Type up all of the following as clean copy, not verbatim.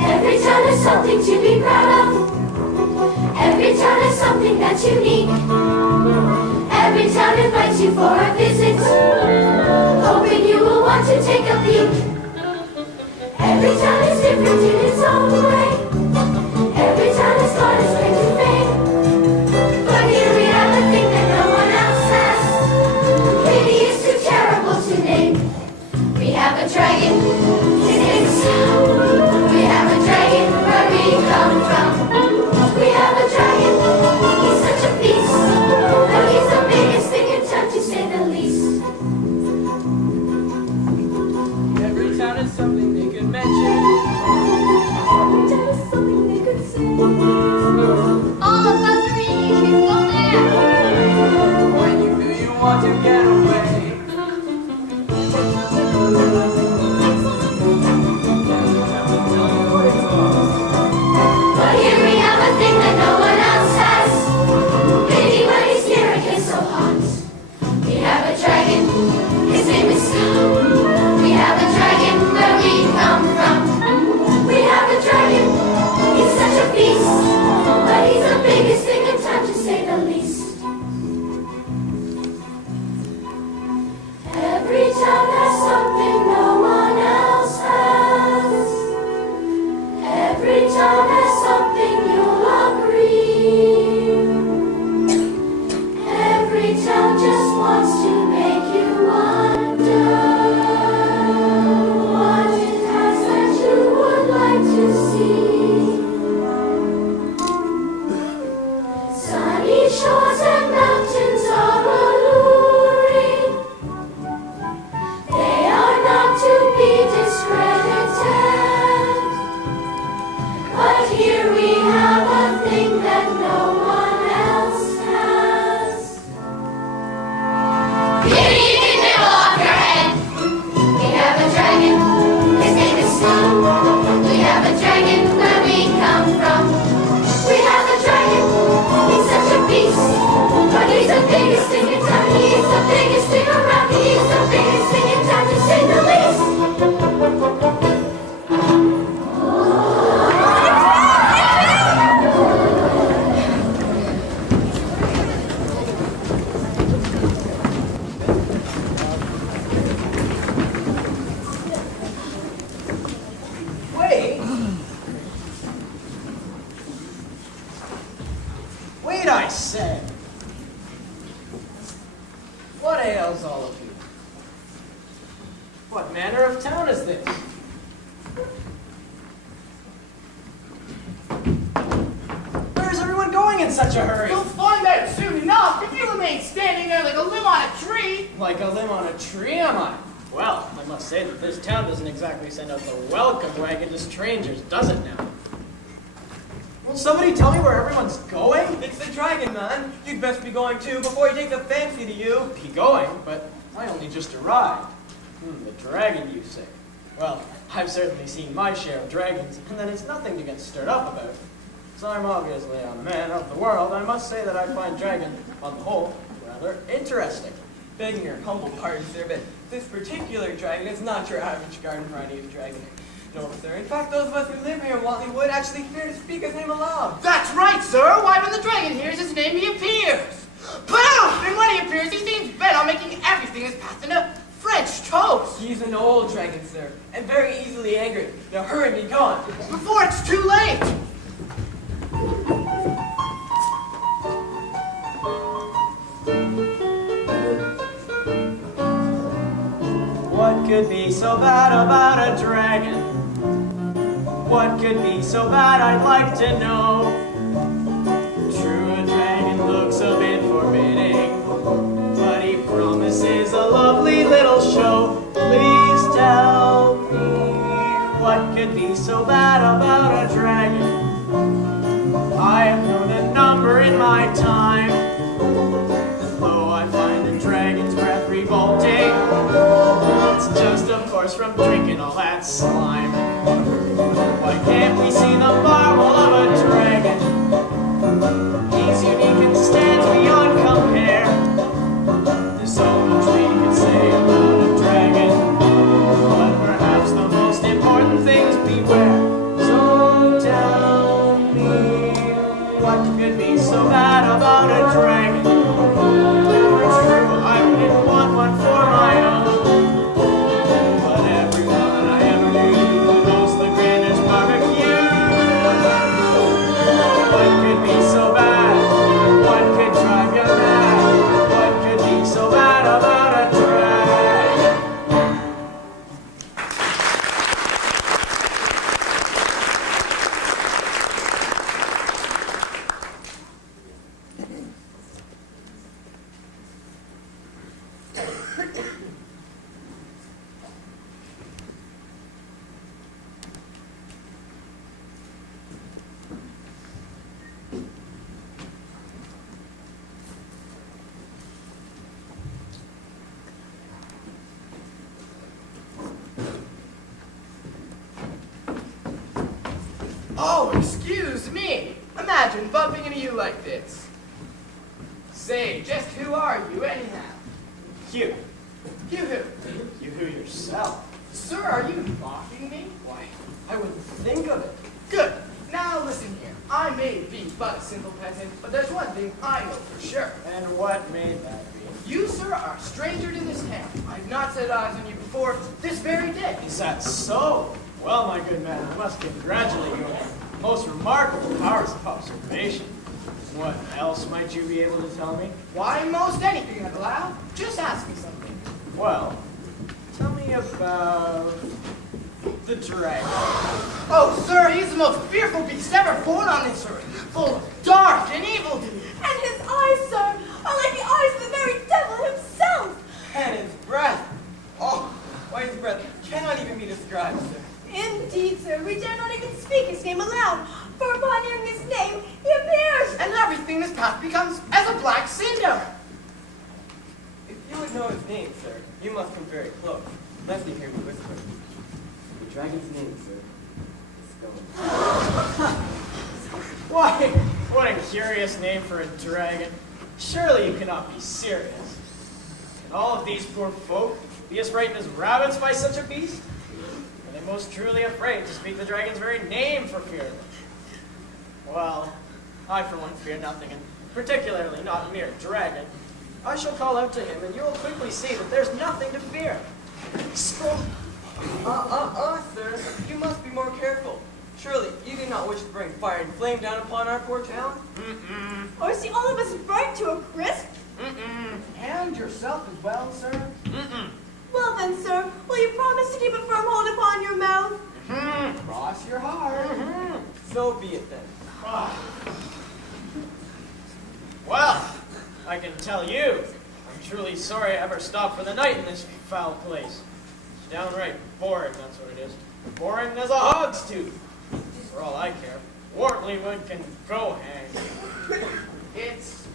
Every town has something to be proud of. Every town has something that's unique. Every town invites you for a visit, hoping you will want to take a peek. Every town is different in its own way. Every town has got its claim to fame. But here we have a thing that no one else has. Maybe it's too terrible to name. We have a dragon, his name is Sam. We have a dragon where we come from. We have a dragon, he's such a beast. But he's the biggest thing in town, to say the least. Every town has something they could mention. Every town has something they could say. All of the three, you should go there. When you feel you want to get away. But here we have a thing that no one else has. Maybe when he's here it gets so hot. We have a dragon, his name is Sam. We have a dragon where we come from. We have a dragon, he's such a beast. But he's the biggest thing in town, to say the least. Every town has something no one else has. Every town has something, you'll agree. Every town just wants to make you wonder what it has that you would like to see. Sunny shores and mountains are alluring. They are not to be discredited. But here we have a thing that no one else has. Maybe you can nibble off your head. We have a dragon, his name is Snow. We have a dragon where we come from. We have a dragon, he's such a beast. But he's the biggest thing in town, he's the biggest thing around. He's the biggest thing in town, to say the least. Wait! Wait, I say! What ails all of you? What manner of town is this? Where is everyone going in such a hurry? You'll find out soon enough if you remain standing there like a limb on a tree. Like a limb on a tree, am I? Well, I must say that this town doesn't exactly send out the welcome wagon to strangers, does it now? Will somebody tell me where everyone's going? It's the dragon, man. You'd best be going too before he takes a fancy to you. Be going, but I only just arrived. The dragon, you say? Well, I've certainly seen my share of dragons, and then it's nothing to get stirred up about. So I'm obviously a man of the world. I must say that I find dragons, on the whole, rather interesting. Begging your humble pardon, sir, but this particular dragon is not your average garden variety of dragon. No, sir. In fact, those of us who live here in Watley Wood actually fear to speak his name aloud. That's right, sir. Why, when the dragon hears his name, he appears. Poof! And when he appears, he seems bent on making everything his path into French toast! He's an old dragon, sir, and very easily angered. Now hurry and be gone. Before it's too late! What could be so bad about a dragon? What could be so bad, I'd like to know. True, a dragon looks a bit forbidding, but he promises a lovely little show. Please tell me, what could be so bad about a dragon? I have known a number in my time, though I find a dragon's breath revolting. It's just, of course, from drinking all that slime. Why can't we see the marvel of a dragon? He's unique and stands beyond compare. There's so much we can say about a dragon, but perhaps the most important things beware. So tell me, what could be so bad about a dragon? True, I wouldn't want one for my own. Oh, excuse me. Imagine bumping into you like this. Say, just who are you anyhow? You. You who? You who yourself? Sir, are you mocking me? Why, I wouldn't think of it. Good. Now listen here. I may be but a simple peasant, but there's one thing I know for sure. And what may that be? You, sir, are a stranger to this town. I've not set eyes on you before this very day. Is that so? Well, my good man, I must congratulate you on your most remarkable powers of observation. What else might you be able to tell me? Why, most anything I'd allow. Just ask me something. Well, tell me about the dragon. Oh, sir, he's the most fearful beast ever born on this earth, full of dark and evil deeds. And his eyes, sir, are like the eyes of the very devil himself. And his breath. Oh, why his breath cannot even be described, sir. Indeed, sir, we dare not even speak his name aloud, for upon hearing his name, he appears. And everything in this path becomes as a black cinder. If you would know his name, sir, you must come very close, lest you hear me whisper. The dragon's name, sir, is Phillips. Why, what a curious name for a dragon. Surely you cannot be serious. Can all of these poor folk be as frightened as rabbits by such a beast? Are they most truly afraid to speak the dragon's very name for fear of them? Well, I for one fear nothing, and particularly not a mere dragon. I shall call out to him, and you will quickly see that there's nothing to fear. Scroll. Sir, you must be more careful. Surely, you do not wish to bring fire and flame down upon our poor town? Mm-mm. Or see all of us burnt to a crisp? Mm-mm. And yourself as well, sir. Mm-mm. Well then, sir, will you promise to keep a firm hold upon your mouth? Mm-hmm. Cross your heart. Mm-hmm. So be it then. Well, I can tell you, I'm truly sorry I ever stopped for the night in this foul place. It's downright boring, that's what it is. Boring as a hog's tooth. For all I care, Wortley Wood can go hang. It's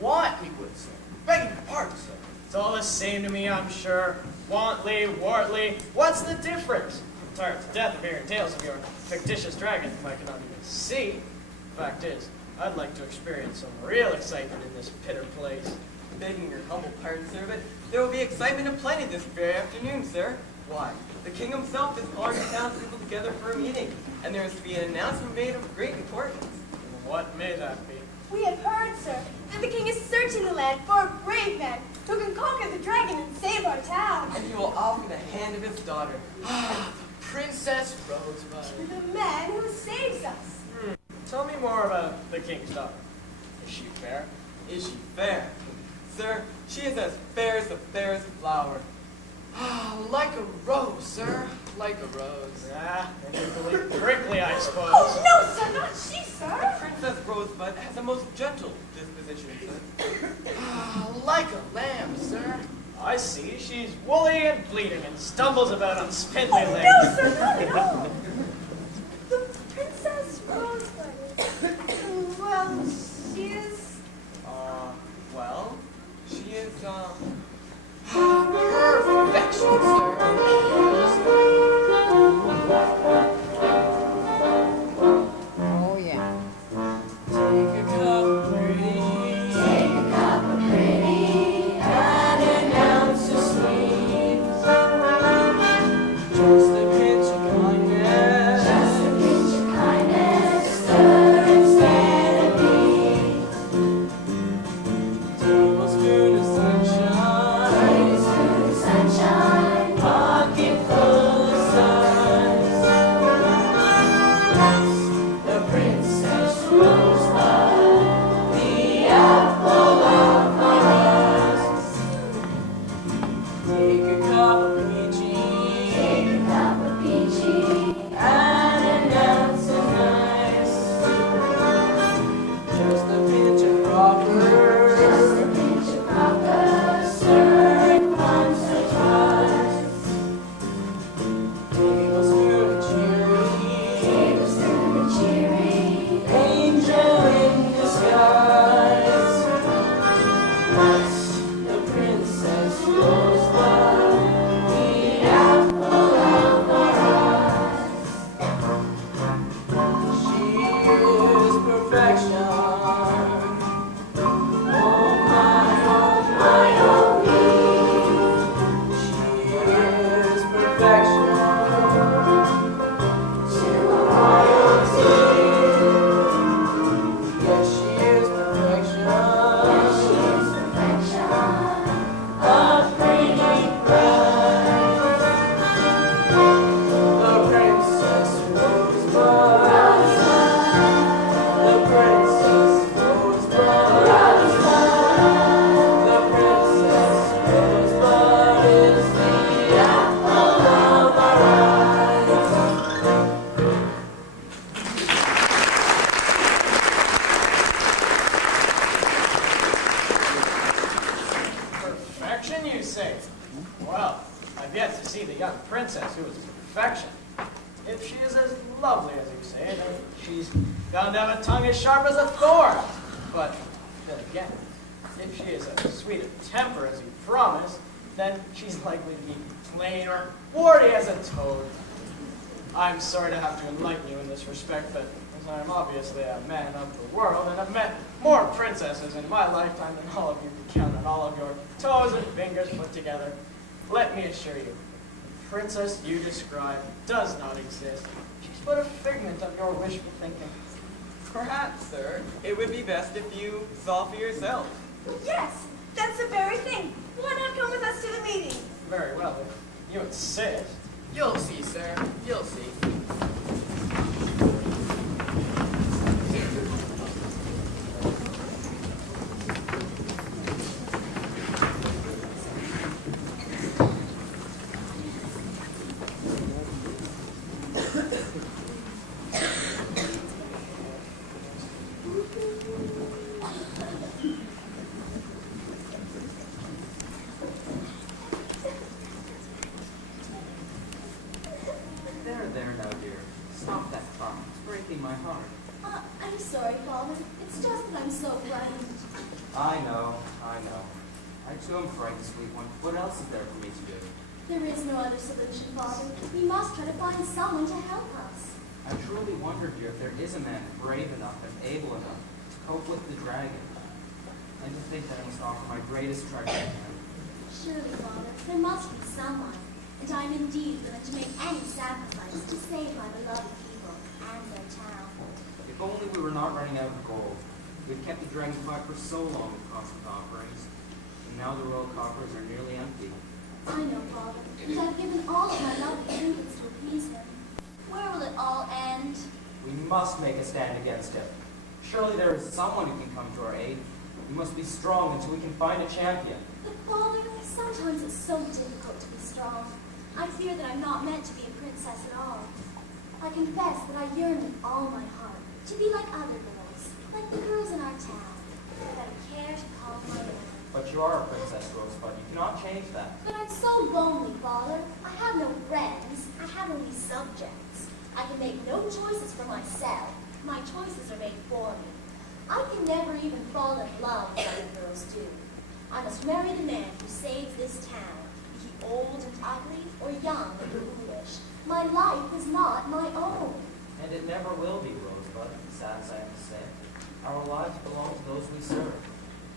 Wantley Wood, sir. Begging your pardon, sir. It's all the same to me, I'm sure. Wantley, Wortley, what's the difference? I'm tired to death of hearing tales of your fictitious dragon whom I cannot even see. Fact is, I'd like to experience some real excitement in this pitter place. Begging your humble pardon, sir, but there will be excitement aplenty this very afternoon, sir. Why, the king himself is calling the townspeople together for a meeting, and there is to be an announcement made of great importance. What may that be? We have heard, sir, that the king is searching the land for a brave man who can conquer the dragon and save our town. And he will offer the hand of his daughter. Princess Rosebud. To the man who saves us. Tell me more about the king's daughter. Is she fair? Is she fair? Sir, she is as fair as the fairest flower. Like a rose, sir. Like a rose. Ah, and you believe prickly, I suppose. Oh, no, sir, not she, sir. Princess Rosebud has a most gentle disposition, sir. Like a lamb, sir. I see. She's woolly and bleeding and stumbles about on spindly Oh, legs. no, sir, not at all. The Princess Rosebud. Well, she is... Well, she is, Perfection, sir. Oh, yeah. take a cup, pretty. Take a cup of pretty and an ounce of sweet. Just a pinch of kindness. Just a pinch of kindness, stir instead of beat. Tablespoon of sunshine. Tablespoon of sunshine, pocket full of stars. The Princess Rosebud, the apple of my eyes. Take a cup of peachy. Take a cup of peachy and an ounce of nice. Just a pinch of proper. Just a pinch of proper, stirred once or twice. Tablespoon of cheery. Tablespoon of cheery, Angel in disguise. the Princess Rosebud, the apple of our eyes. She is perfection. Oh me, She is perfection. to a royalty. Yes, she is perfection. She is perfection, a pretty bride. The Princess Rosebud. The Princess Rosebud. The Princess Rosebud is the apple of our eyes. Perfection, you say? Well, I've yet to see the young princess who is perfection. If she is as lovely as you say, then she's bound to have a tongue as sharp as a thorn. But then again, if she is as sweet a temper as you promise, then she's likely to be plain or warty as a toad. I'm sorry to have to enlighten you in this respect, but as I am obviously a man of the world and have met more princesses in my lifetime than all of you can count on all of your toes and fingers put together, let me assure you, the princess you describe does not exist. She's but a figment of your wishful thinking. Perhaps, sir, it would be best if you saw for yourself. Yes, that's the very thing. Why not come with us to the meeting? Very well, if you insist. You'll see, sir. You'll see. There now, dear. Stop that talk. It's breaking my heart. I'm sorry, Father. It's just that I'm so frightened. I know. I too am frightened, sweet one. What else is there for me to do? There is no other solution, Father. We must try to find someone to help us. I truly wonder, dear, if there is a man brave enough and able enough to cope with the dragon. And to think that I must offer my greatest treasure to him. Surely, Father, there must be someone. And I am indeed willing to make any sacrifice to save my beloved people and their town. If only we were not running out of gold. We've kept the dragon quiet for so long with constant offerings, and now the royal coffers are nearly empty. I know, Father, and I've given all of my lovely trinkets to appease him. Where will it all end? We must make a stand against him. Surely there is someone who can come to our aid. We must be strong until we can find a champion. But Father, sometimes it's so difficult to be strong. I fear that I'm not meant to be a princess at all. I confess that I yearn with all my heart to be like other girls, like the girls in our town, without a care to call my own. But you are a princess, Rosebud. You cannot change that. But I'm so lonely, Father. I have no friends. I have only subjects. I can make no choices for myself. My choices are made for me. I can never even fall in love as other girls do. I must marry the man who saves this town, be he old and ugly or young and foolish. My life is not my own. And it never will be, Rosebud, sad as I am to say. Our lives belong to those we serve.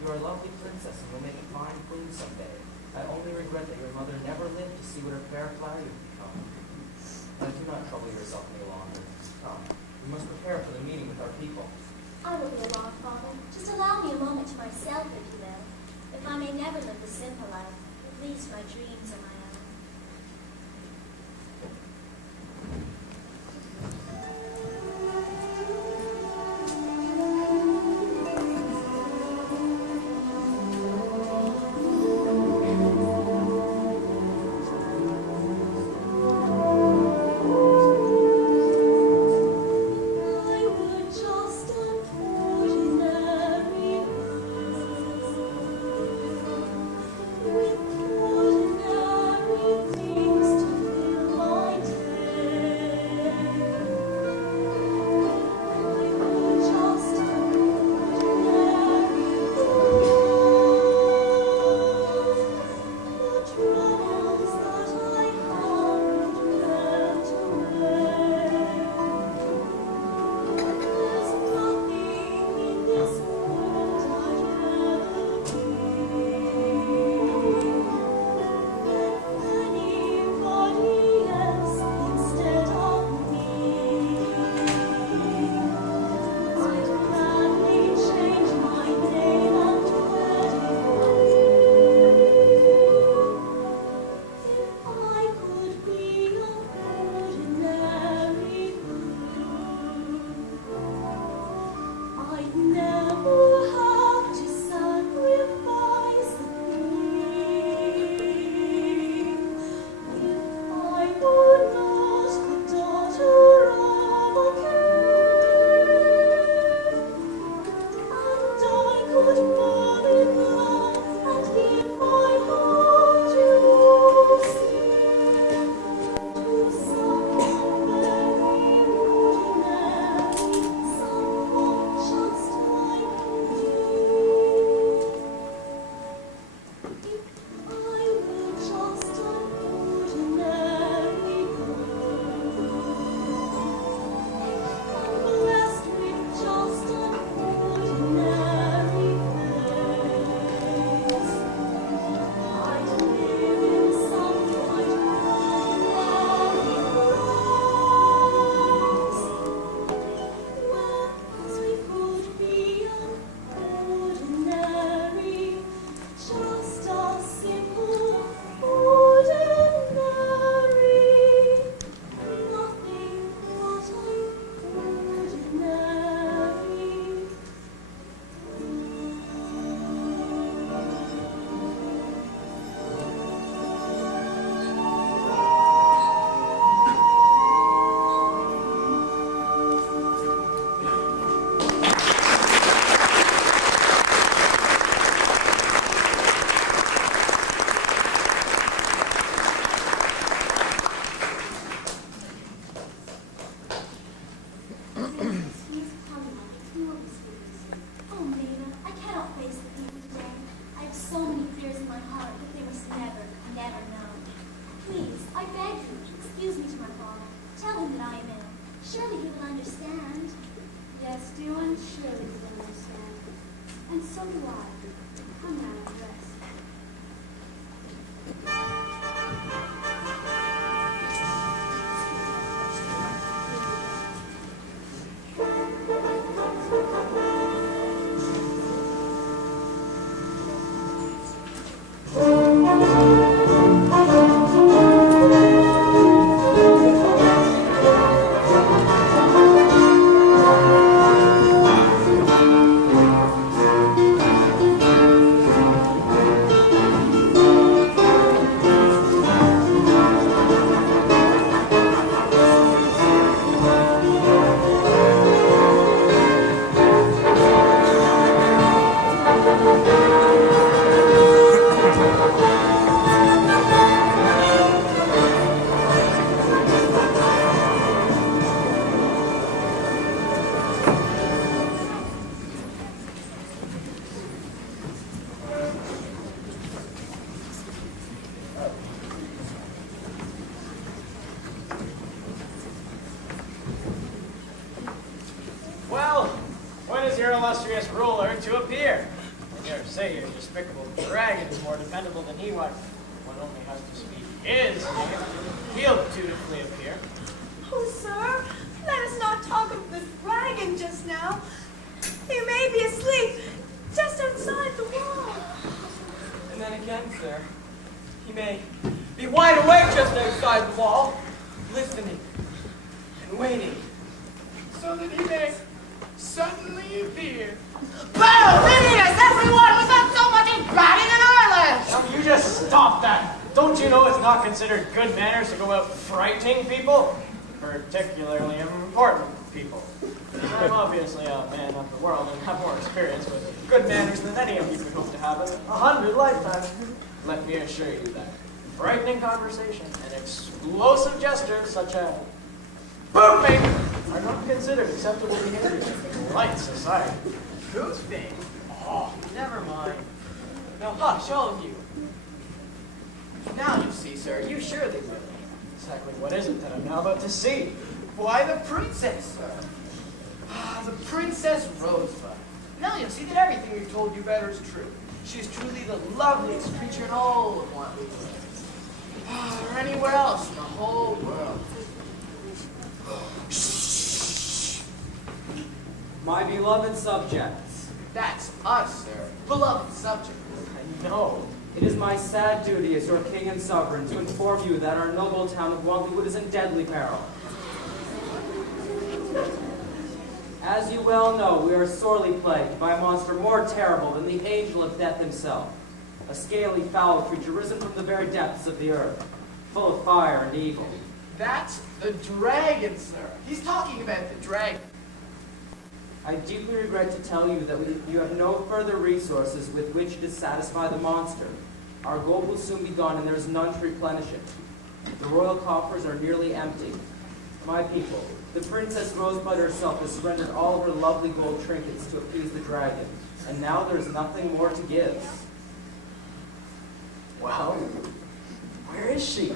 You are a lovely princess and will make a fine queen someday. I only regret that your mother never lived to see what a fair flower you become. Now do not trouble yourself any longer. Come, we must prepare for the meeting with our people. I will go along, Father. Just allow me a moment to myself, if you will. If I may never live the simple life, at least my dreams are my own. I would just an ordinary with ordinary things to fill my day. I would just an ordinary the troubles that I have meant away. There's nothing in this world I'd rather than anybody else instead of me. I'd gladly change my name and wedding if I could be an ordinary girl. I'd never have to sacrifice a thing if I were not the daughter of a king, and I could fall in love and give my heart to sing to someone very ordinary, someone just like me. If I were just an ordinary girl, and blessed with just an ordinary face, I'd live in some quite ordinary place, where we could be ordinary, just a simple ordinary, nothing but ordinary. Excuse Pamela, you will be speaking soon. Oh, Maida, I cannot face the people today. I have so many fears in my heart that they must never, never know. Please, I beg you, excuse me to my father. Tell him that I am ill. Surely he will understand. Yes, dear one, surely he will understand. And so do I. Come now and rest. your illustrious ruler to appear. I dare say your despicable dragon is more dependable than he was. One only has to speak his name. He'll dutifully appear. Oh, sir, let us not talk of the dragon just now. He may be asleep just outside the wall. And then again, sir, he may be wide awake just outside the wall, listening and waiting. So that he may suddenly appear. Well, Phineas, everyone, without so much as batting an eyelash! Now you just stop that. Don't you know it's not considered good manners to go out frightening people? Particularly important people. I'm obviously a man of the world and have more experience with good manners than any of you could hope to have in 100 lifetimes. Let me assure you that frightening conversation and explosive gestures such as booming are not considered acceptable behavior in polite society. Booming? Oh, never mind. Now hush, all of you. Now you see, sir, you surely will. Exactly what is it that I'm now about to see? Why, the princess, sir. Ah, the Princess Rosebud. Now you'll see that everything we've told you about her is true. She is truly the loveliest creature in all of Wantley or anywhere else in the whole world. My beloved subjects, That's us, sir. Beloved subject. I know. it is my sad duty as your king and sovereign to inform you that our noble town of Wantleywood is in deadly peril. As you well know, we are sorely plagued by a monster more terrible than the angel of death himself, a scaly, foul creature risen from the very depths of the earth, full of fire and evil. That's the dragon, sir. He's talking about the dragon. I deeply regret to tell you that you have no further resources with which to satisfy the monster. Our gold will soon be gone, and there is none to replenish it. The royal coffers are nearly empty. My people, the Princess Rosebud herself has surrendered all of her lovely gold trinkets to appease the dragon, and now there is nothing more to give. Well, where is she?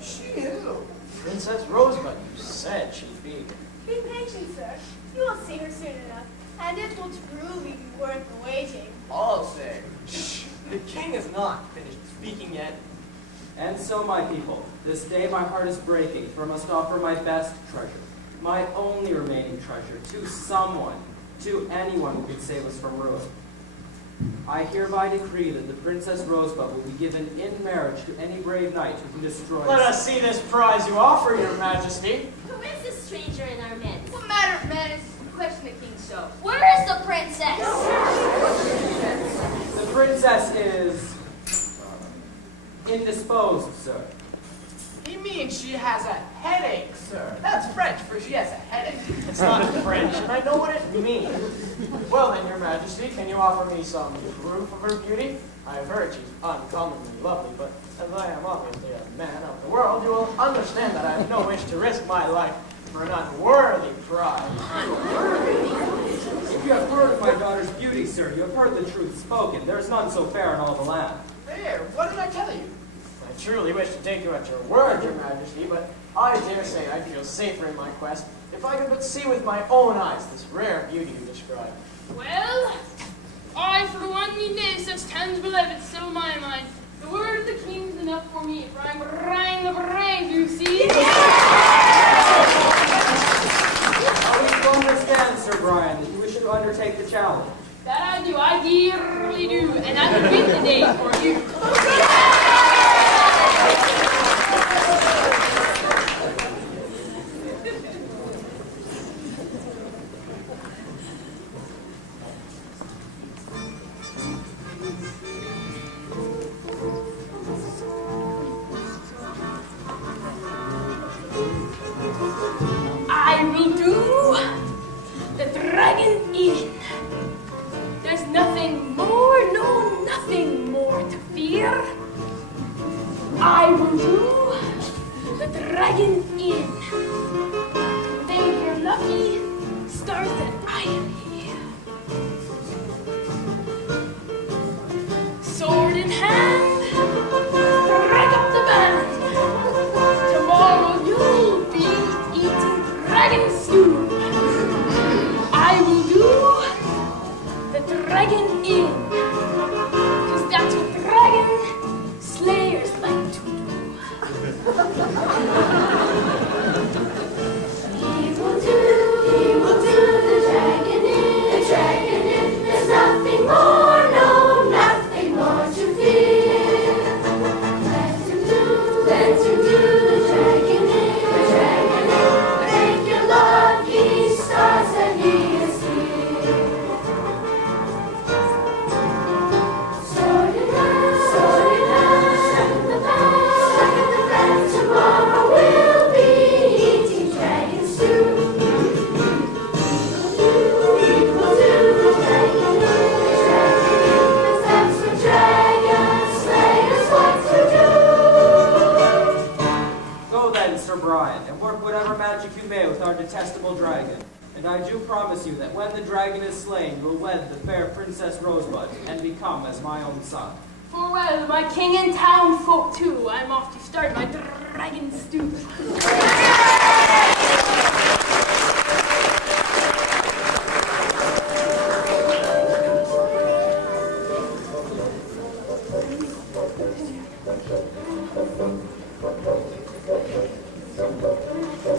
She who? Princess Rosebud, you said she'd be here. Be patient, sir. You will see her soon enough, and it will truly be worth the waiting. All say, shh, the king has not finished speaking yet. And so, my people, this day my heart is breaking, for I must offer my best treasure, my only remaining treasure, to someone, to anyone who could save us from ruin. I hereby decree that the Princess Rosebud will be given in marriage to any brave knight who can destroy Let us see this prize you offer, your majesty. Who is this stranger in our midst? What matter of manners is the question the king so? Where is the princess? The princess is indisposed, sir. He means she has a headache, sir. That's French for she has a headache. It's not French, and I know what it means. Well then, your majesty, can you offer me some proof of her beauty? I have heard she's uncommonly lovely, but as I am obviously a man of the world, you will understand that I have no wish to risk my life for an unworthy prize. If you have heard of my daughter's beauty, sir, you have heard the truth spoken. There is none so fair in all the land. There, what did I tell you? I truly wish to take you at your word, your majesty, but I dare say I'd feel safer in my quest if I could but see with my own eyes this rare beauty you describe. Well, I for one need know such tens beloved, so my mind. The word of the king is enough for me, for I'm brang, you see? I will understand, Sir Brian, that you wish to undertake the challenge. That I do, I dearly do, and I would wait the day for you. I will do the dragon in. There's nothing more, no, nothing more to fear. I will do the dragon in. Thank your lucky stars that I am here. Sword in hand, rack up the band. Tomorrow you'll be eating dragon stew. I will do whatever magic you may with our detestable dragon. And I do promise you that when the dragon is slain, you'll wed the fair Princess Rosebud and become as my own son. Farewell, my king and town folk too. I'm off to start my dragon stew.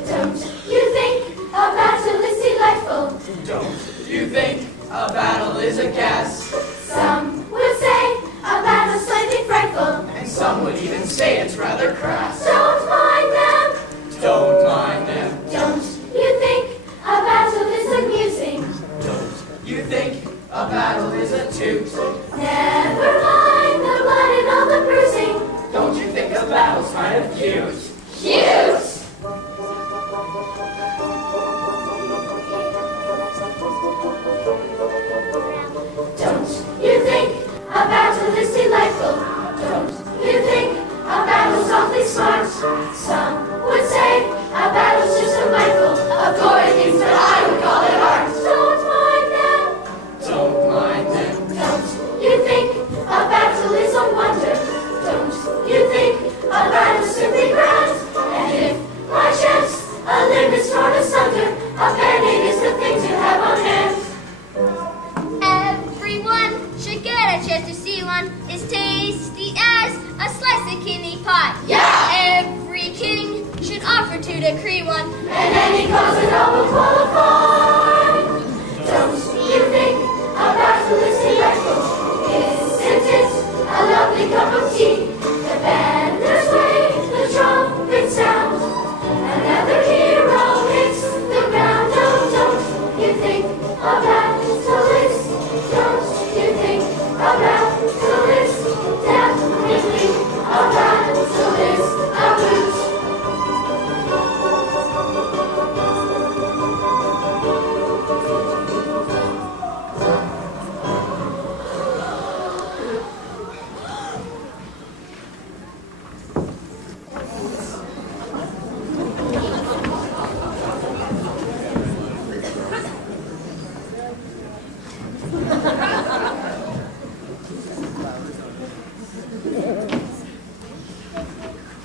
Don't you think a battle is delightful? Don't you think a battle is a gas? Some would say a battle slightly frightful. And some would even say it's rather crass. Don't mind them. Don't mind them. Don't you think a battle is amusing? Don't you think a battle is a toot? Never mind the blood and all the bruising. Don't you think a battle's kind of cute? Cute! Don't you think a battle is delightful? Don't you think a battle's awfully smart? Some would say a battle's just a mindful of gory things, but I would call it art. Don't mind them. Don't mind them. Don't you think a battle is a wonder? Don't you think a battle's simply grand? And if by chance a limb is torn asunder, a band-aid is the thing to have on hand. Everyone should get a chance to see one. It's tasty as a slice of kidney pie. Yeah! Every king should offer to decree one. And any cause at all will qualify. Don't you think a battle is delightful? Isn't it a lovely cup of tea? The banners wave, the trumpets sound. Another hero hits the ground. Oh, don't you think a battle is? Don't you think a battle is? Definitely a battle is a boot.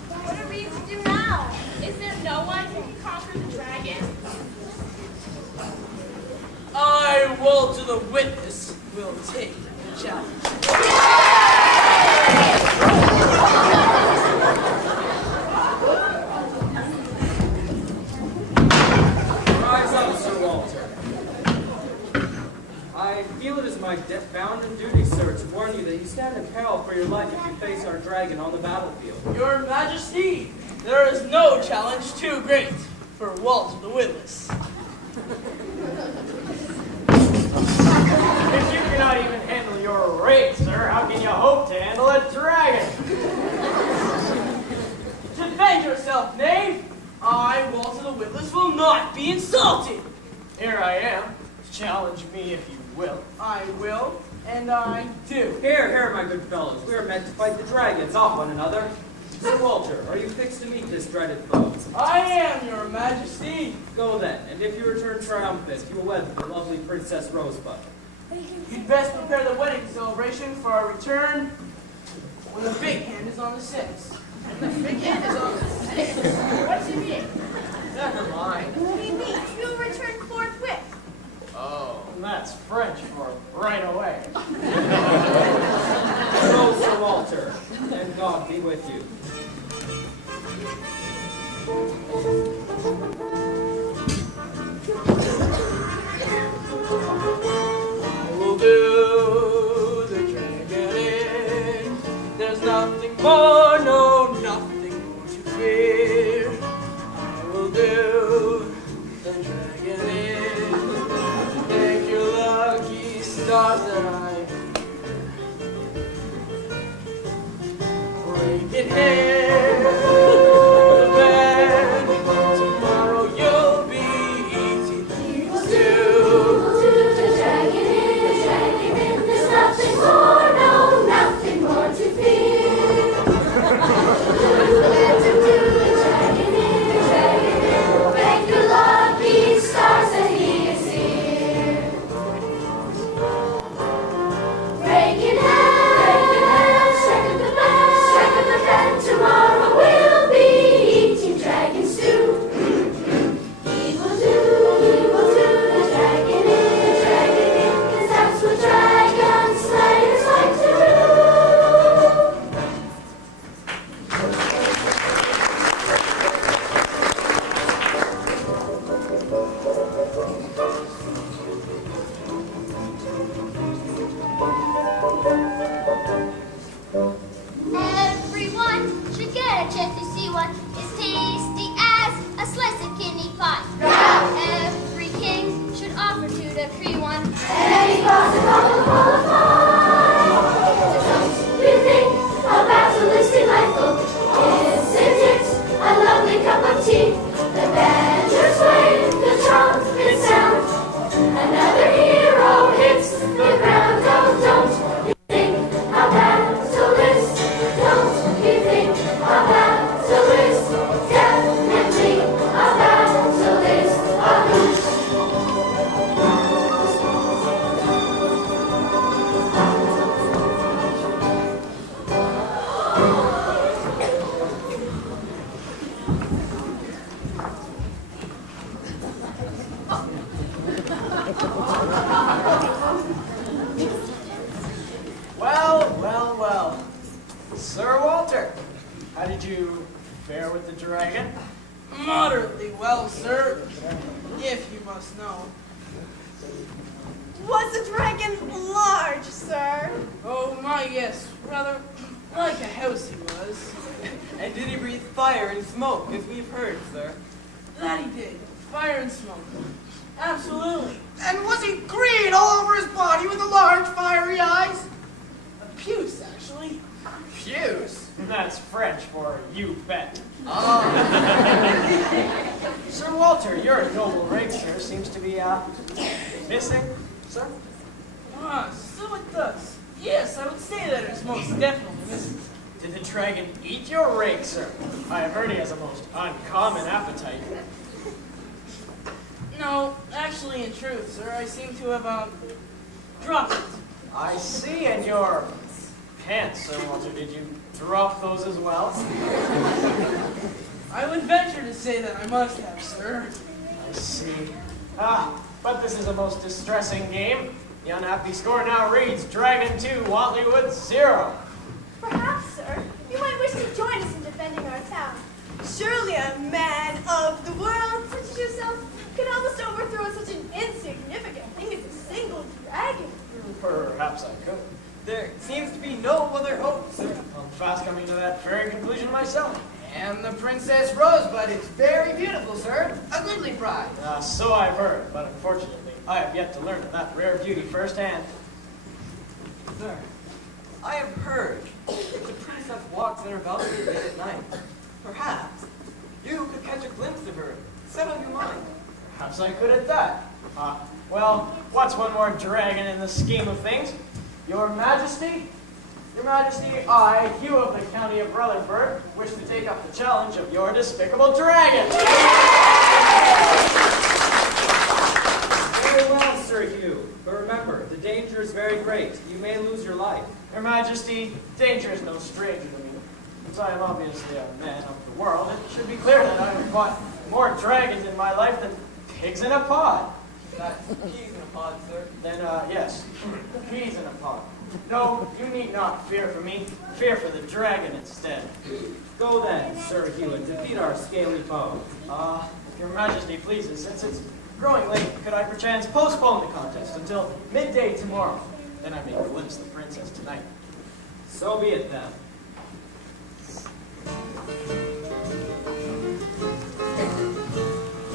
What are we to do now? Is there no one who can conquer the dragon? I, Walter the Witness, will take the challenge. Rise up, Sir Walter. I feel it is my bounden duty, sir, to warn you that you stand in peril for your life if you face our dragon on the battlefield. Your Majesty, there is no challenge too great for Walter the Witless. If you cannot even handle your rage, sir, how can you hope to handle a dragon? Defend yourself, knave! I, Walter the Witless, will not be insulted. Here I am. Challenge me if you will. I will, and I do. Here, my good fellows. We are meant to fight the dragons, not one another. Sir Walter, are you fixed to meet this dreaded foe? I am, your Majesty. Go then, and if you return triumphant, you will wed the lovely Princess Rosebud. You'd best prepare the wedding celebration for our return when the big hand is on the six. The big hand is on the six. What does he mean? Never mind. He means you'll return forthwith. Oh, that's French for right away. So, Sir Walter, and God be with you. I will do the dragon. There's nothing more, no, nothing more to fear. I will do the dragon. Thank your lucky stars that I break in hand. one. And he calls a couple full of fun. Don't you think a basilisk delightful? Isn't it a lovely cup of tea? The banners wave, the trumpets sound. Another hero hits the ground. Oh, don't you think a basilisk? Don't you think a basilisk? Definitely a basilisk. A hoot. Well. Sir Walter, how did you fare with the dragon? Moderately well, sir, if you must know. Was the dragon large, sir? Oh my, yes, rather like a house he was. And did he breathe fire and smoke, as we've heard, sir? That he did, fire and smoke. Absolutely. And was he green all over his body with the large fiery eyes? A puce, actually. Puce. That's French for you bet. Oh. Sir Walter, your noble rapier seems to be, missing, sir? Ah, so it does. Yes, I would say that it's most definitely missing. Did the dragon eat your rake, sir? I have heard he has a most uncommon appetite. No, actually, in truth, sir, I seem to have, dropped it. I see in your pants, Sir Walter. Did you drop those as well? I would venture to say that I must have, sir. I see. But this is a most distressing game. The unhappy score now reads Dragon 2, Watley Woods 0. Perhaps, sir, you might wish to join us in defending our town. Surely a man of the world such as yourself can almost overthrow such an insignificant thing as a single dragon. Perhaps I could. There seems to be no other hope, sir. I'm fast coming to that very conclusion myself. And the Princess Rosebud is very beautiful, sir. A goodly bride. So I've heard, but unfortunately, I have yet to learn of that rare beauty firsthand. Sir, I have heard that the princess walks in her balcony late at night. Perhaps you could catch a glimpse of her. Settle your mind. Perhaps I could at that. Well, what's one more dragon in the scheme of things? Your Majesty? Your Majesty, I, Hugh of the County of Rutherford, wish to take up the challenge of your despicable dragon. Very well, Sir Hugh. But remember, the danger is very great. You may lose your life. Your Majesty, danger is no stranger to me. Since I am obviously a man of the world, it should be clear that I have fought more dragons in my life than pigs in a pod. That's peas in a pod, sir. Then, yes, peas in a pod. No, you need not fear for me. Fear for the dragon instead. Go then, Sir Hugh, and defeat our scaly foe. If your Majesty pleases, since it's growing late, could I perchance postpone the contest until midday tomorrow? Then I may glimpse the princess tonight. So be it then.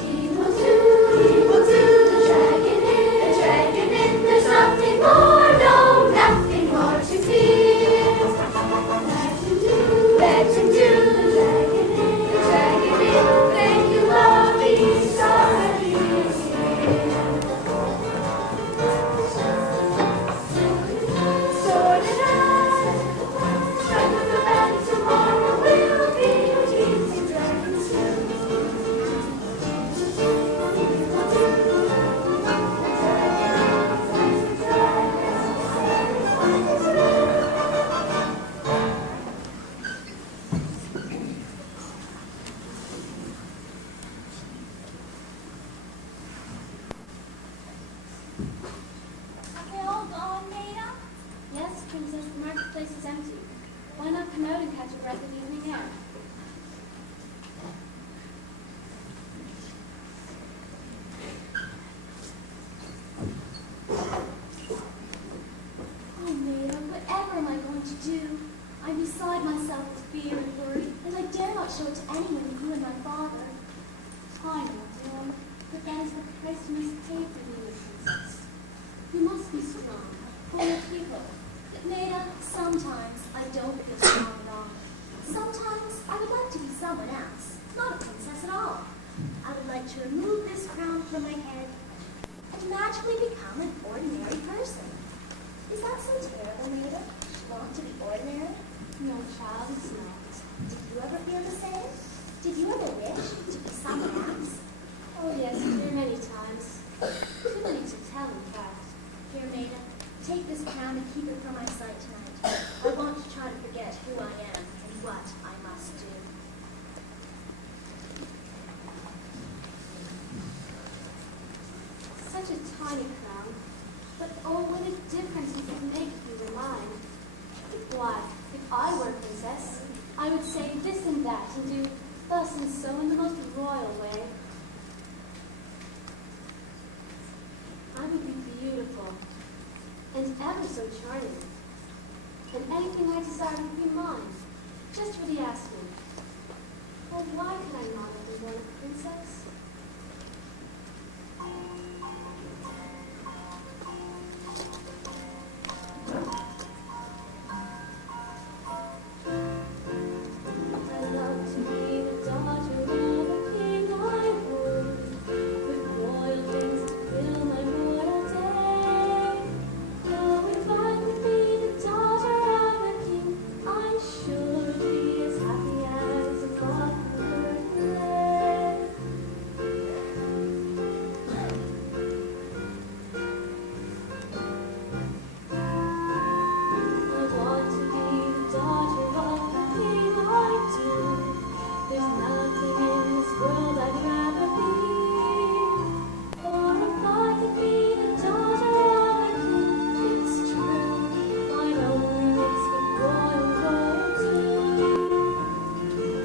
He will do the dragon in, there's nothing more, no, nothing more to fear. Let him do the dragon in, thank you, lovely star, he's here. Sword and iron, strike with the bat tomorrow will be teasing dragons too. Have they all gone, Maida? Yes, Princess, the marketplace is empty. Why not come out and catch a breath of evening air? Oh, Maida, whatever am I going to do? I'm beside myself with fear and worry, and I dare not show it to anyone but you and my father. I know, Dylan, but that is the price you must pay for being a princess. for the people. But Maida, sometimes I don't feel strong at all. Sometimes I would like to be someone else, not a princess at all. I would like to remove this crown from my head and magically become an ordinary person. Is that so terrible, Maida? Want to be ordinary? No, child, it's not. Did you ever feel the same? Did you ever wish to be someone else? Oh, yes, there many times. Too many to tell, in fact. Here, Maida, take this crown and keep it from my sight tonight. I want to try to forget who I am and what I must do. Such a tiny crown, but oh, what a difference it would make if you were mine. Why, if I were a princess, I would say this and that and do thus and so in the most royal way. I would be beautiful and ever so charming, and anything I desired would be mine, just for the asking. Oh, why could I not have been born a princess? I love to be the daughter of a king I would, with royal things to fill my royal day. Though if I could be the daughter of a king, I should be as happy as a mockingbird lay. I want to be the daughter of a king, I do. There's nothing in this world I'd rather be. For if I could be the daughter of a king, it's true, I'd only mix with royal royalty.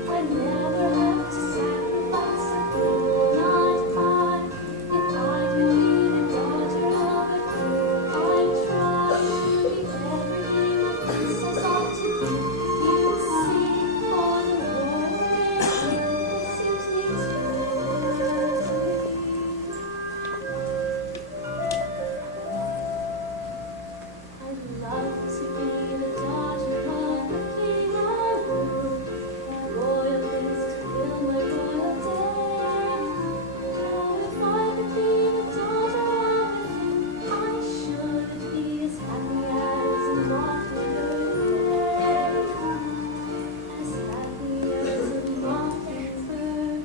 I'd never have to sacrifice a fool, not I. If I could be the daughter of a king, I'd try to be everything a princess ought to be. You see, for the royal maiden suits me too. I'd love to be the daughter of a king I would, royal things to fill my royal day. Oh, if I could be the daughter of a king, I should be as happy as a mockingbird lay. As happy as a mockingbird lay.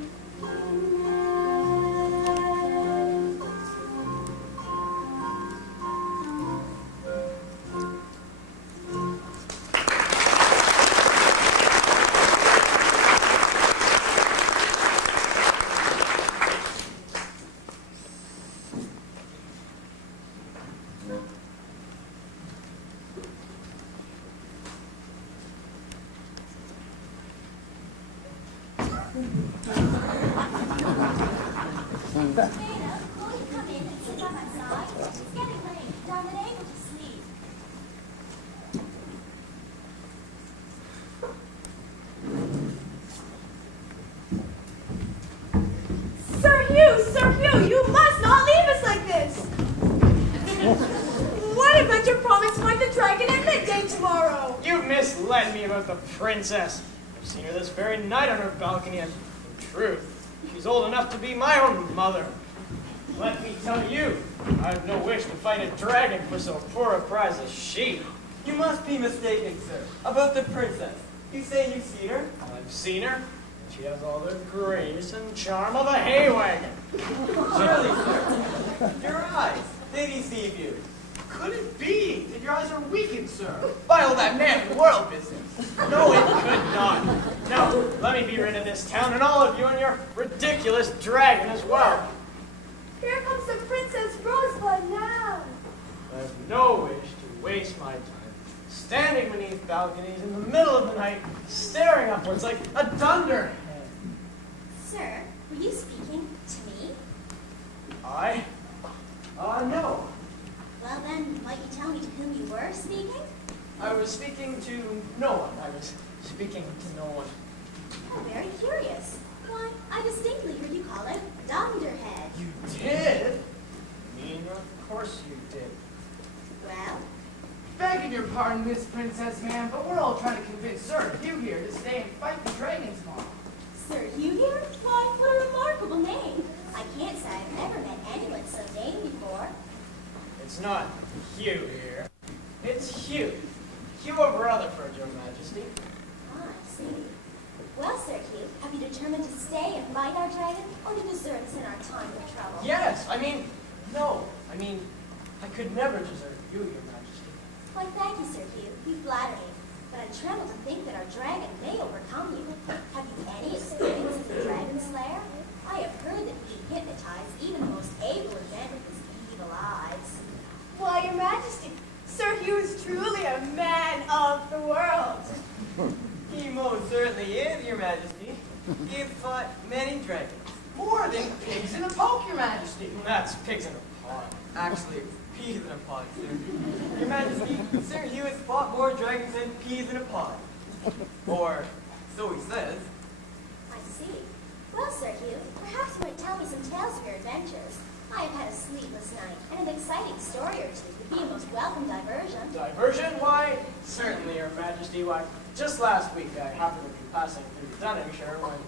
Maida, will you come in and sit by my side? It's getting late, and I'm unable to sleep. Sir Hugh, you must not leave us like this. What adventure promised to fight the dragon at midday tomorrow? You misled me about the princess. I've seen her this very night on her balcony, and in truth, she's old enough to be my own mother. Let me tell you, I have no wish to fight a dragon for so poor a prize as she. You must be mistaken, sir, about the princess. You say you've seen her? I've seen her. She has all the grace and charm of a hay wagon. Surely, sir. Your eyes, they deceive you. Could it be that your eyes are weakened, sir? By all that man-of-the-world business. No, it could not. No, let me be rid of this town and all of you and your ridiculous dragon as well. Here comes the Princess Rosebud now. I have no wish to waste my time standing beneath balconies in the middle of the night, staring upwards like a dunderhead. Sir, were you speaking to me? I? No. Well then, might you tell me to whom you were speaking? I was speaking to no one. I was speaking to no one. Oh, very curious. Why, I distinctly heard you call it dunderhead. You did? I mean, of course you did. Well, pardon this, Princess ma'am, but we're all trying to convince Sir Hugh here to stay and fight the dragons tomorrow. Sir Hugh here? Why, what a remarkable name. I can't say I've ever met anyone so named before. It's not Hugh here. It's Hugh. Hugh of Rutherford, Your Majesty. Ah, I see. Well, Sir Hugh, have you determined to stay and fight our dragon, or to desert us in our time of trouble? Yes, no. I could never desert you, Your Majesty. Why, thank you, Sir Hugh. You flatter me. But I tremble to think that our dragon may overcome you. Have you any experience as a dragon slayer? I have heard that he can hypnotize even the most able of men with his evil eyes. Why, Your Majesty, Sir Hugh is truly a man of the world. He most certainly is, Your Majesty. He has fought many dragons. More than pigs in a poke, Your Majesty. That's pigs in a pod. Actually, it's peas in a pod, sir. Your Majesty, Sir Hugh has fought more dragons than peas in a pod. Or, so he says. I see. Well, Sir Hugh, perhaps you might tell me some tales of your adventures. I have had a sleepless night, and an exciting story or two would be a most welcome diversion. Diversion? Why, certainly, Your Majesty. Why, just last week I happened to be passing through Dunningshire when...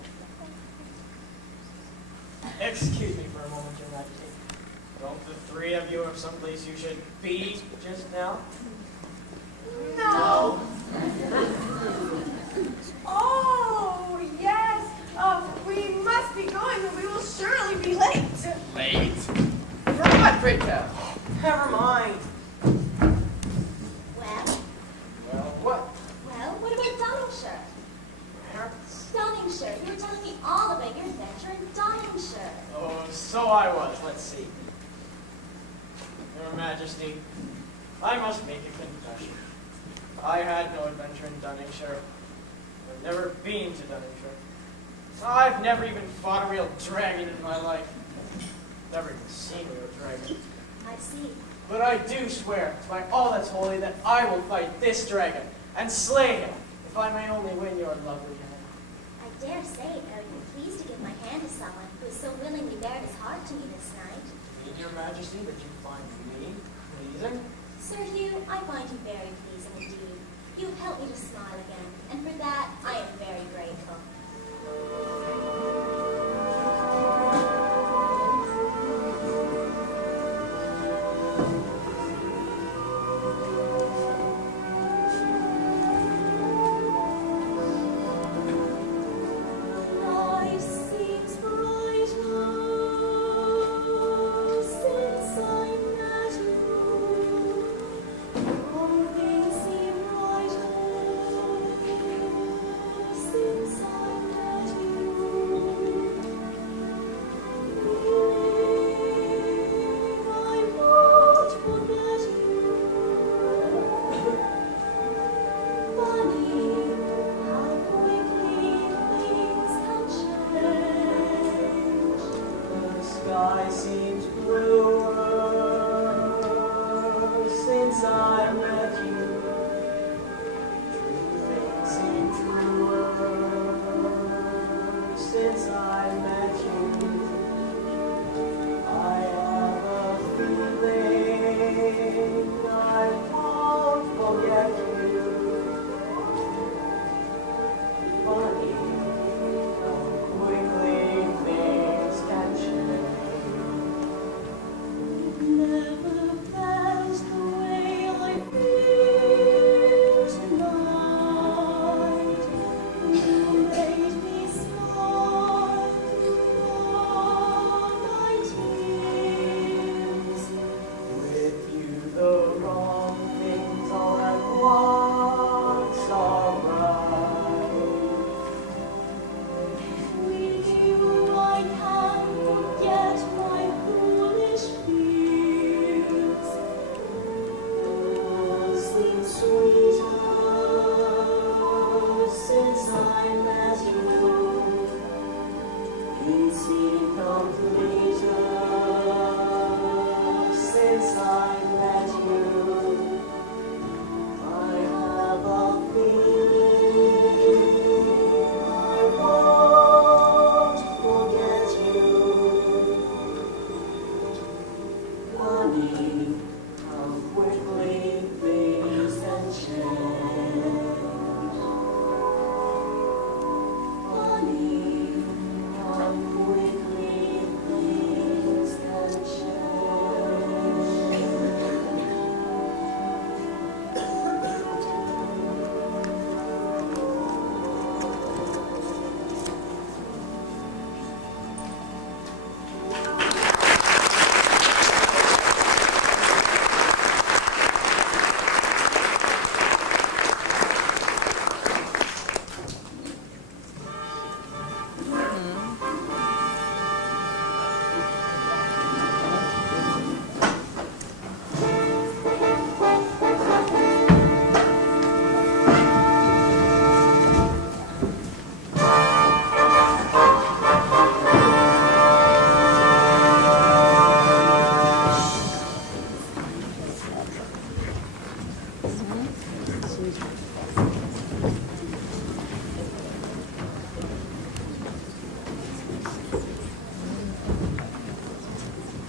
Excuse me for a moment, Your Majesty. Don't the three of you have someplace you should be just now? No. Oh, yes. We must be going, and we will surely be late. Late? For what, pray tell? Never mind. Well, Well, what? what about Dunningshire? Where? Dunningshire, you were telling me all about your adventure in Dunningshire. Oh, so I was. Let's see. Your Majesty, I must make a confession. I had no adventure in Dunningshire. I've never been to Dunningshire. I've never even fought a real dragon in my life. Never even seen a real dragon. I see. But I do swear, by all that's holy, that I will fight this dragon and slay him, if I may only win your lovely hand. I dare say that I would be pleased to give my hand to someone who has so willingly bared his heart to me this night. Need Your Majesty that you find me pleasing? Sir Hugh, I find you very pleasing indeed. You have helped me to smile again, and for that I am very grateful. Life seems brighter since I met you. All things seem brighter since I met you. Believe I won't forget you. Funny how quickly things can change. The sky seems bluer since I met you. Things seem truer since I met you. I have a feeling I won't forget you. Funny how quickly things can change. Never felt the way I feel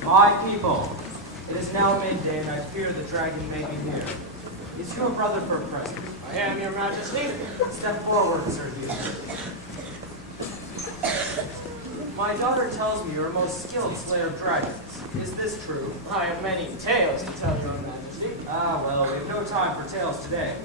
My people, it is now midday, and I fear the dragon may be near. Is your brother for a present? I am, your majesty. Step forward, Sir Hugh. My daughter tells me you're a most skilled slayer of dragons. Is this true? I have many tales to tell your majesty. Ah, well, we have no time for tales today.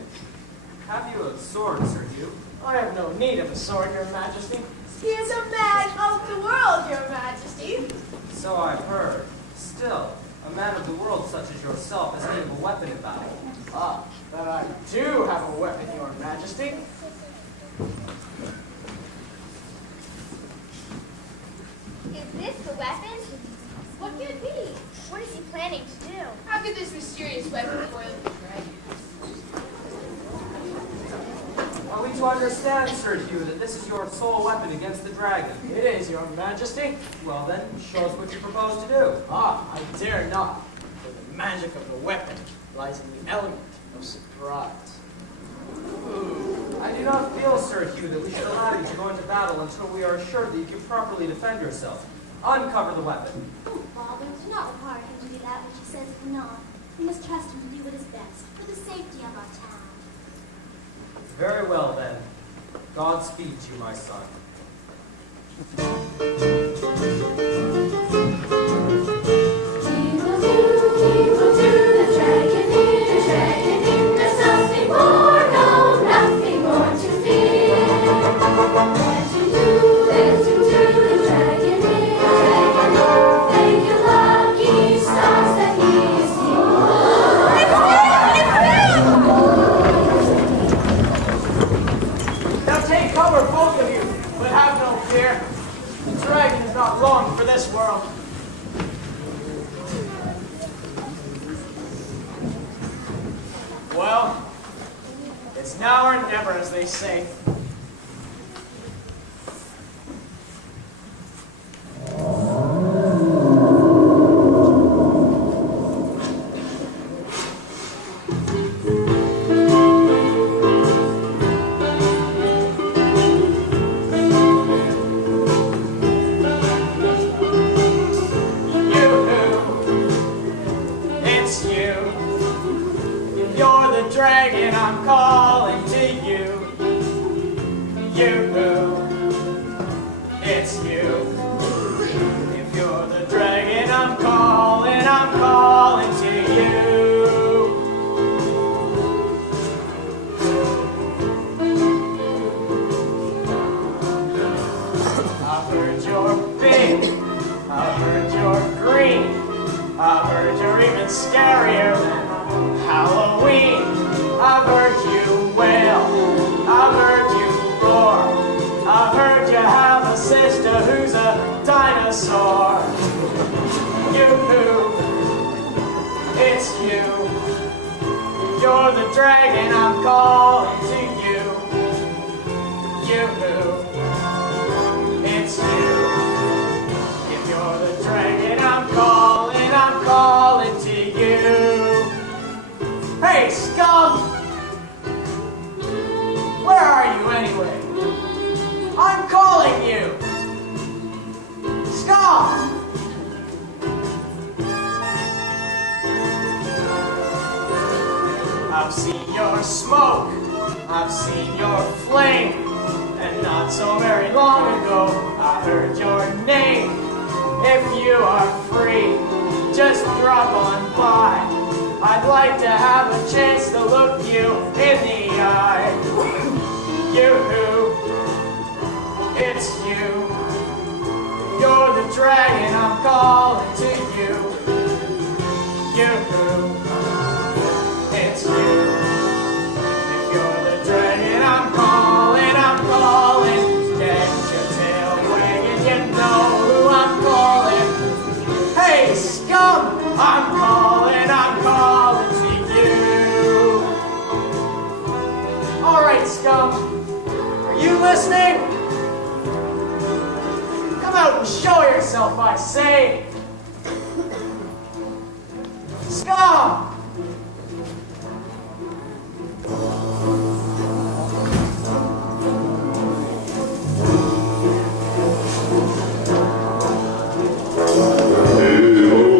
Have you a sword, Sir Hugh? I have no need of a sword, your majesty. He is a man of the world, your majesty. So I've heard. Still, a man of the world such as yourself has need of a weapon in battle. Ah, that I do have a weapon, your majesty. Is this the weapon? What could it be? What is he planning to do? How could this mysterious weapon foil the dragon? Are we to understand, Sir Hugh, that this is your sole weapon against the dragon? It is, your majesty. Well then, show us what you propose to do. Ah, I dare not, for the magic of the weapon lies in the element of surprise. I do not feel, Sir Hugh, that we should allow you to go into battle until we are assured that you can properly defend yourself. Uncover the weapon. Oh, Father, do not require him to do that which he says he cannot. We must trust him to do what is best for the safety of our town. Very well, then. Godspeed to you, my son. The dragon in, there's nothing more, no, nothing more to fear. Let him do, the dragon in. Thank you, lucky stars, that he is here. Now take cover, both of you, but have no fear. The dragon is not long for this world. Well, it's now or never, as they say. Dragon, I'm calling to you. It's you. If you're the dragon, I'm calling to you. I've heard you're big, I've heard you're green, I've heard you're even scarier than Halloween. I've heard you wail, I've heard you roar, I've heard you have a sister who's a dinosaur. It's you. You're the dragon, I'm calling to you. It's you. If you're the dragon, I'm calling to you. Hey, scum! Where are you anyway? I'm calling you! Scum! I've seen your smoke, I've seen your flame, and not so very long ago I heard your name. If you are free, just drop on by. I'd like to have a chance to look you in the eye. It's you. You're the dragon, I'm calling to you. It's you. If you're the dragon, I'm calling. Get your tail wagging, you know who I'm calling. Hey, scum! I'm calling to you. All right, scum. Are you listening? Come out and show yourself, I say. Scum! Hey,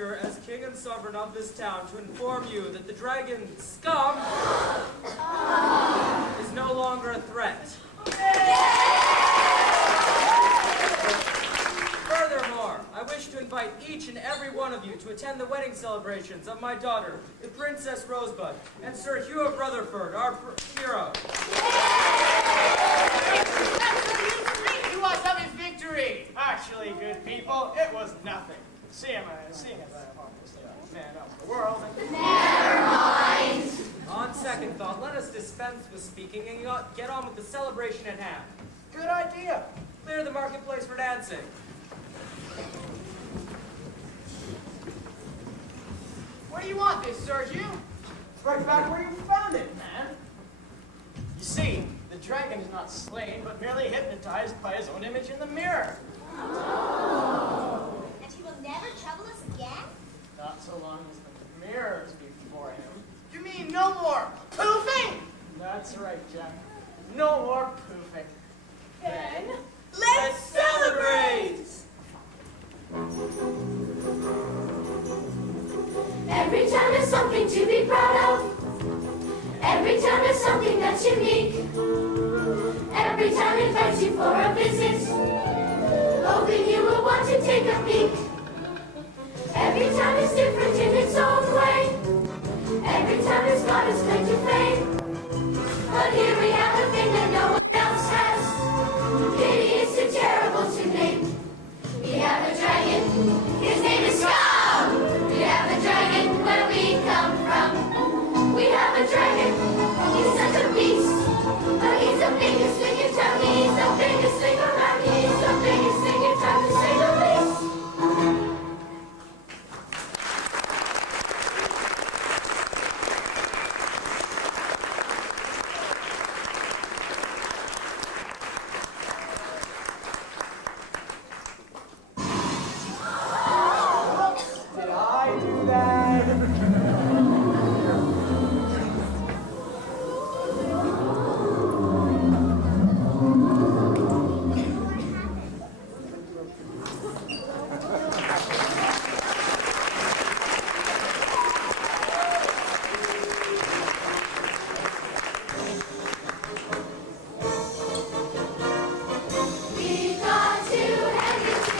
pleasure as king and sovereign of this town to inform you that the dragon scum is no longer a threat. Furthermore, I wish to invite each and every one of you to attend the wedding celebrations of my daughter, the Princess Rosebud, and Sir Hugh of Rutherford, our hero. He was of his victory. Actually, good people, it was nothing. Seeing as I am obviously a man of the world. Never mind. On second thought, let us dispense with speaking and get on with the celebration at hand. Good idea. Clear the marketplace for dancing. Where do you want this, Sir Hugh? It's right back where you found it, man. You see, the dragon is not slain, but merely hypnotized by his own image in the mirror. And he will never trouble us again? Not so long as the mirror is before him. You mean no more poofing? That's right, Jack. No more poofing. Then, Let's celebrate! Every town has something to be proud of. Every town has something that's unique. Every town invites you for a visit, hoping you will want to take a peek. Every town is different in its own way. Every town has got its claim to fame. But here we have a thing that no one else has. Hideous and terrible to name. We have a dragon. His name is Scum. We have a dragon where we come from. We have a dragon. He's such a beast. But he's the biggest thing in town. He's the biggest thing around. He's the biggest thing in town, to say the least. Did I do that? We've got to hand it to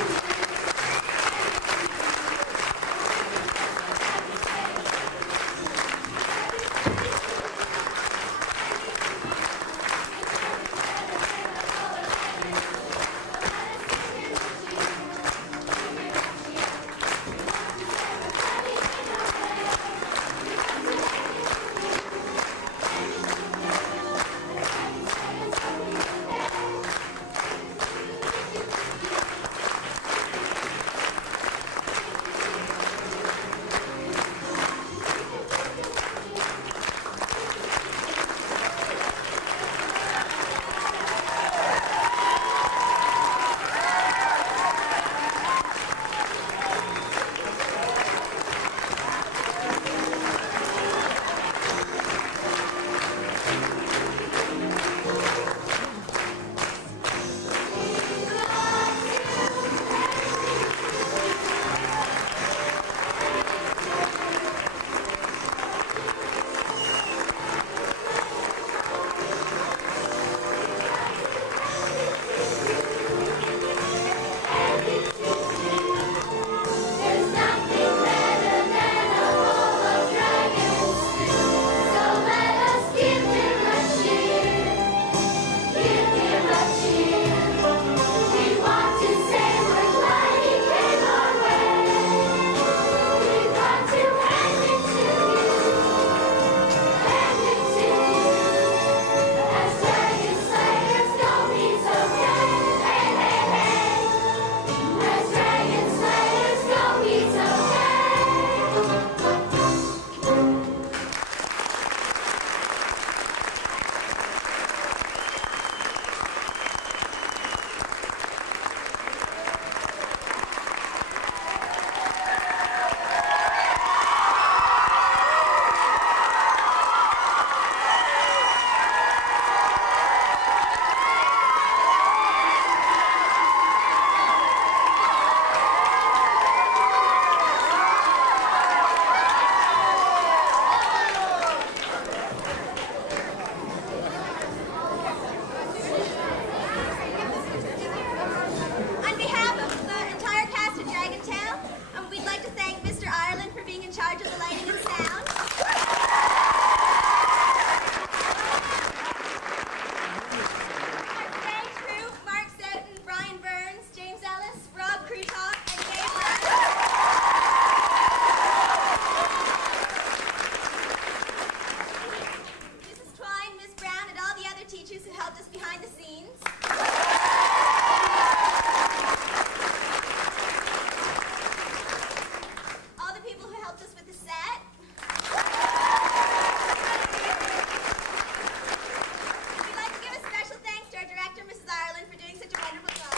in charge of the lighting and sound. Our stage crew, Mark Sutton, Brian Burns, James Ellis, Rob Kretok, and Dave Burns. Mrs. Twine, Miss Brown, and all the other teachers who helped us behind the scenes. All the people who helped us with the set. We'd like to give a special thanks to our director, Mrs. Ireland, for doing such a wonderful job.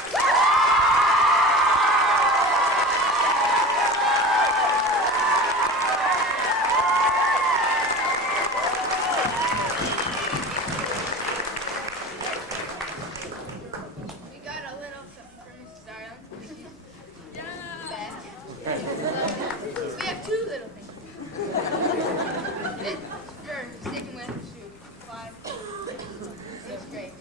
We got a little something for Mrs. Ireland. We have two little things. For sticking with us to 5, 6th grade.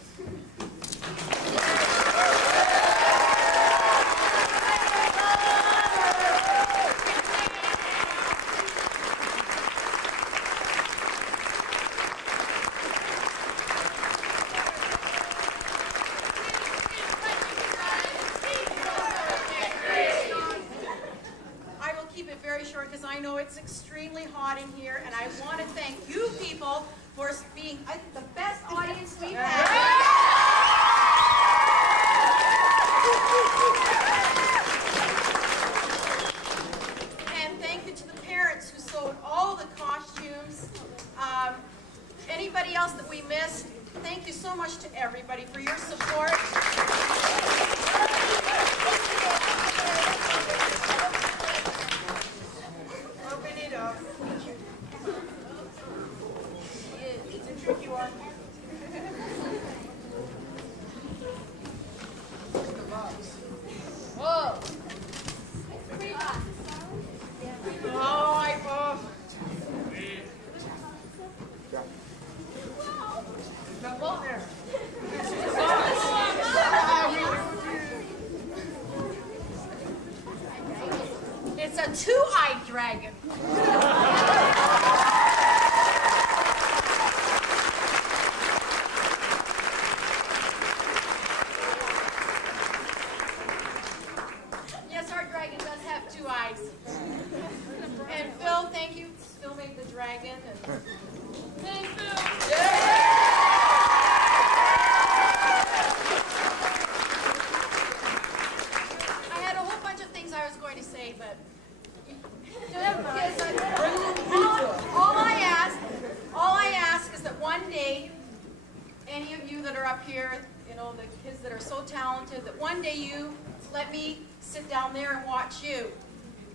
I will keep it very short because I know it's extremely hot in here, and I want to thank you people for being, I think, the best audience we've had. And thank you to the parents who sewed all the costumes. Anybody else that we missed, thank you so much to everybody for your support. Open it up. It's a tricky one. Whoa! It's a two-eyed dragon. Yes, our dragon does have two eyes. And Phil, thank you. Phil made the dragon. Thanks, Phil. I had a whole bunch of things I was going to say, but all I ask is that one day, any of you that are up here, you know, the kids that are so talented, that one day you let me sit down there and watch you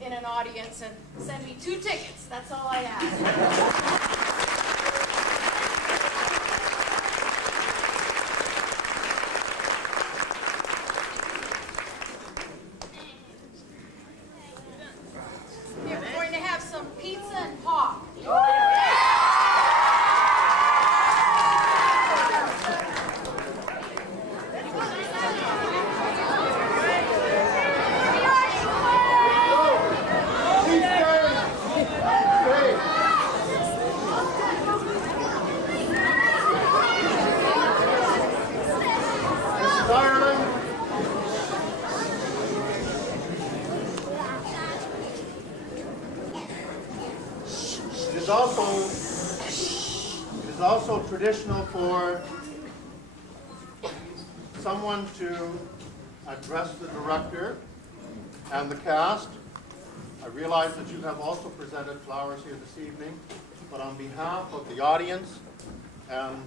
in an audience and send me 2 tickets. That's all I ask. We're going to have some pizza and pop. It is also traditional for someone to address the director and the cast. I realize that you have also presented flowers here this evening, but on behalf of the audience and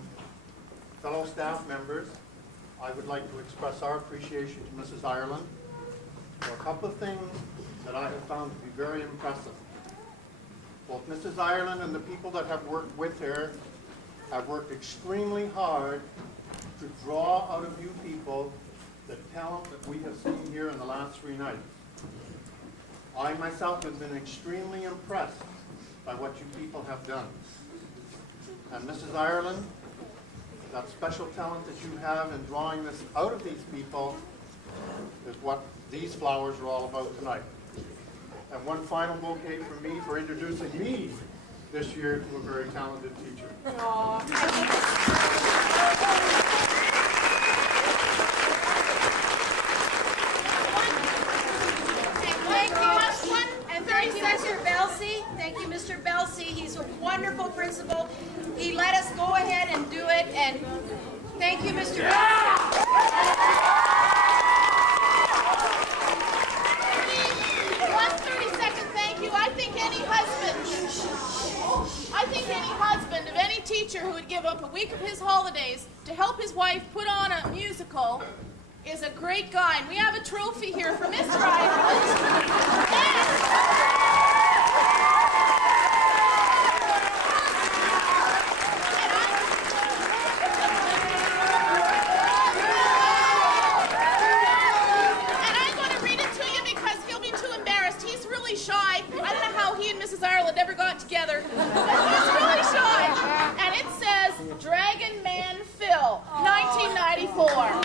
fellow staff members, I would like to express our appreciation to Mrs. Ireland for a couple of things that I have found to be very impressive. Both Mrs. Ireland and the people that have worked with her have worked extremely hard to draw out of you people the talent that we have seen here in the last 3 nights. I myself have been extremely impressed by what you people have done. And Mrs. Ireland, that special talent that you have in drawing this out of these people is what these flowers are all about tonight. And one final bouquet for me for introducing me this year to a very talented teacher. Thank you, Mr. Belsey. Thank you, Mr. Belsey. He's a wonderful principal. He let us go ahead and do it, and thank you, Mr. Belsey. One 30-second thank you. I think any husband of any teacher who would give up a week of his holidays to help his wife put on a musical is a great guy. And we have a trophy here for Mr. Mrs. Ireland never got together. He's really shy. And it says, Dragon Man Phil, 1994.